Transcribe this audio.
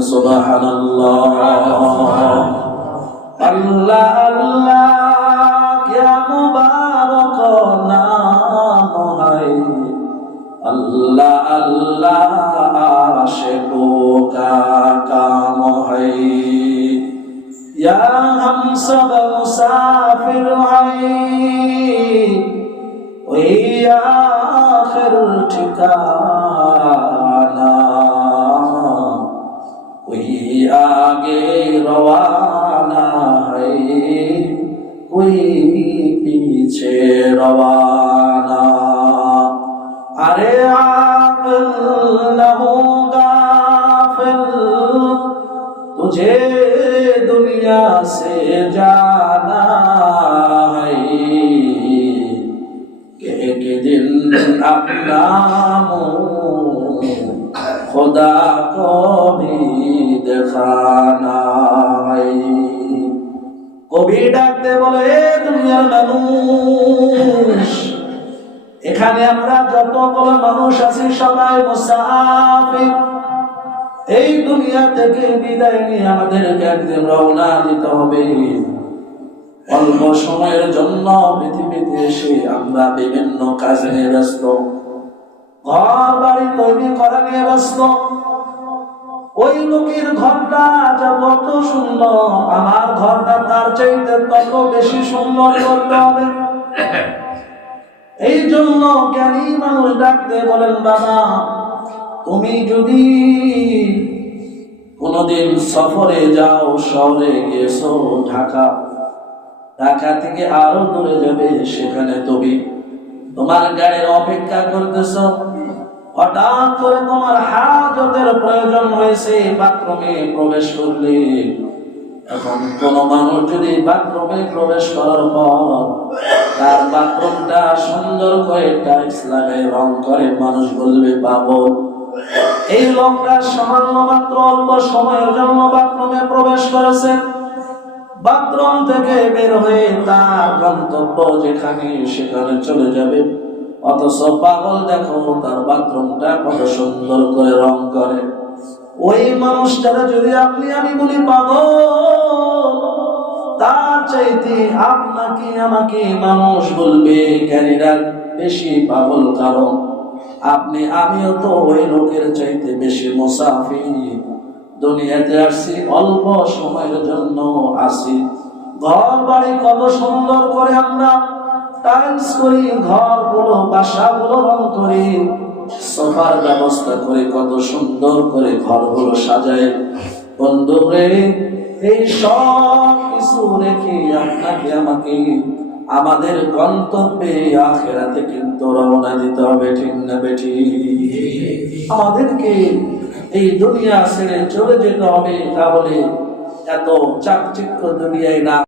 সুবহানাল্লাহ। আল্লাহ আল্লাহ क्या मुबारक नाम है, अल्लाह अल्लाह आशिकों का काम है। या हम सब मुसाफिर हैं, वही आखिर ठिकाना, वही आगे रवाना है, कोई पीछे रवाना। अरे आकिल न होगा फिर, तुझे दुनिया से जाना है, कि एक दिन अपना मुँह खुदा को भी दिखाना है। কবি ডাকতে বলে, দুনিয়ার মানুষ, এখানে আমরা যতগুলো মানুষ আছি সবাই মুসাফির। এই দুনিয়া থেকে বিদায় নিয়ে আমাদেরকে একদিন রওনা দিতে হবে। অল্প সময়ের জন্য পৃথিবীতে এসে আমরা বিভিন্ন কাজে নিয়ে ব্যস্ত, ঘর বাড়ি তৈরি করা নিয়ে ব্যস্ত। ওই লোকের ঘরটা যত সুন্দর, আমার ঘরটা তার চাইতে তত বেশি সুন্দর করতে হবে। এই জন্য জ্ঞানী মানুষ ডাকতে বলেন, বাবা তুমি যদি কোনদিন সফরে যাও, শহরে গিয়েছো ঢাকা, ঢাকা থেকে আরো দূরে যাবে, সেখানে তুমি তোমার গাড়ির অপেক্ষা করতেছ। হঠাৎ করে তোমার হাজতের প্রয়োজন হয়েছে, বাথরুমে প্রবেশ করলে। এখন কোন মানুষ যদি বাথরুমে প্রবেশ করার পর তার বাথরুমটা সুন্দর করে টাইলস লাগায় রং করে, মানুষ বলবে পাগল। এই লোকটা সামান্য মাত্র অল্প সময়ের জন্য বাথরুমে প্রবেশ করেছে, বাথরুম থেকে বের হয়ে তার গন্তব্য যেখানে সেখানে চলে যাবে। অথচ পাগল দেখো তার বাথরুমটা কত সুন্দর করে রং করে। ওই মানুষটারা যদি আপনি আমি বলি পাগল, তার চাইতে আপনাকে আমাকে মানুষ বলবে জ্ঞানীরা বেশি পাগল, কারণ আপনি আমিও তো ওই লোকের চাইতে বেশি মুসাফির। দুনিয়াতে আসছি অল্প সময়ের জন্য আসি। ঘর বাড়ি কত সুন্দর করে আমরা টাইলস করি, ঘরগুলো বাসাগুলো রং করি, সোফার ব্যবস্থা করে কত সুন্দর করে ঘরগুলো সাজায়। বন্ধুরে, এই সব কিছু রেখে আপনাকে আমাকে আমাদের গন্তব্যে আখিরাতে কিন্তু রওনা দিতে হবে, ঠিক না বেঠি? আমাদেরকে এই দুনিয়া ছেড়ে চলে যেতে হবে, তাহলে এত চাকচিক্য দুনিয়ায় না